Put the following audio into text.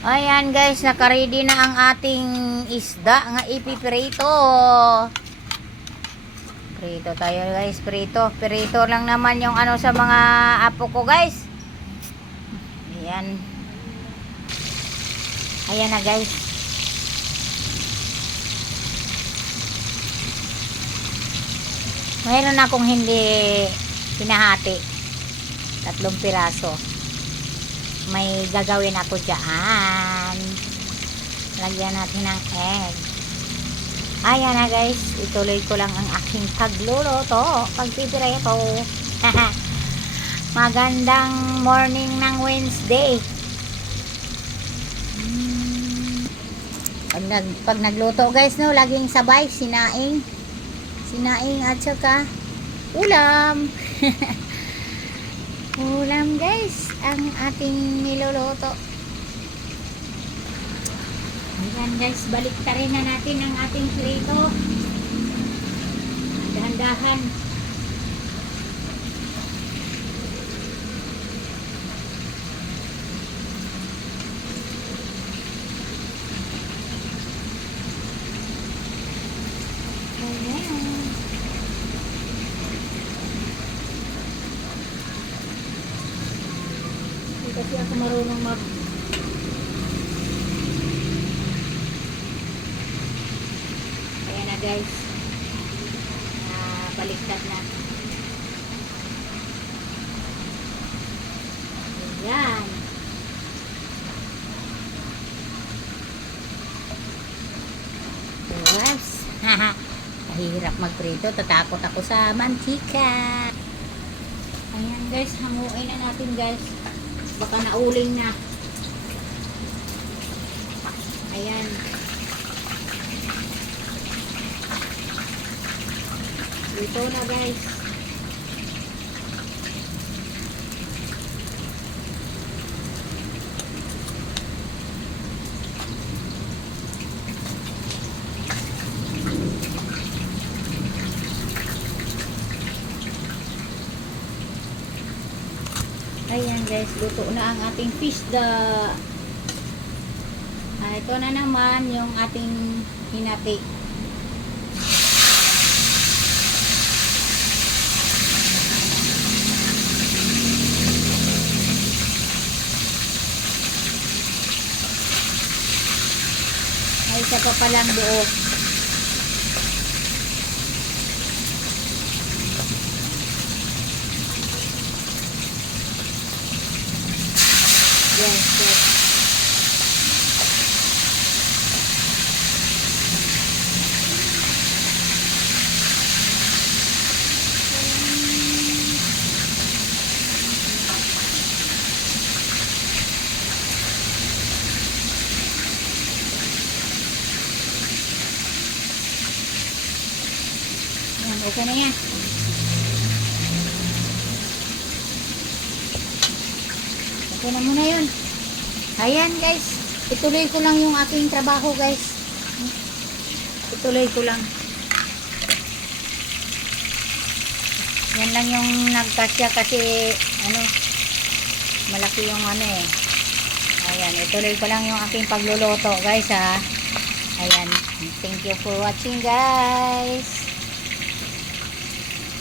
Ayan guys, naka-ready na ang ating isda nga ipiprito. Prito tayo guys, prito. Prito lang naman yung ano sa mga apo ko guys. Ayan. Ayan na guys. Mayroon akong hindi pinahati. 3 piraso. May gagawin ako dyan. Lagyan natin ng egg. Ayan na guys, ituloy ko lang ang aking pagluluto, pagpipirito. Magandang morning ng Wednesday. Pag nagluto guys, no, laging sabay sinaing at saka ulam. Ulam guys ang ating niluluto. Ayan guys, baliktarin na natin ang ating prito. Dahan-dahan. Ayan. Hindi kasi ako marunong guys, baliktad na. Ayan. Yes. Mahirap magprito, tatakot ako sa mantika. Ayan guys, hanguin na natin guys, baka nauling na. Ayan. Ito na guys. Ayan guys, luto na ang ating fish da. Ito na naman yung ating hinati. Ay, isa pa palang buo. Yes, yes. Okay na yan. Okay na muna yun. Ayan guys, ituloy ko lang yung aking trabaho guys. Ituloy ko lang. Yan lang yung nagkasya kasi ano, malaki yung ano eh. Ayan, ituloy ko lang yung aking pagluluto guys ha. Ayan, thank you for watching guys.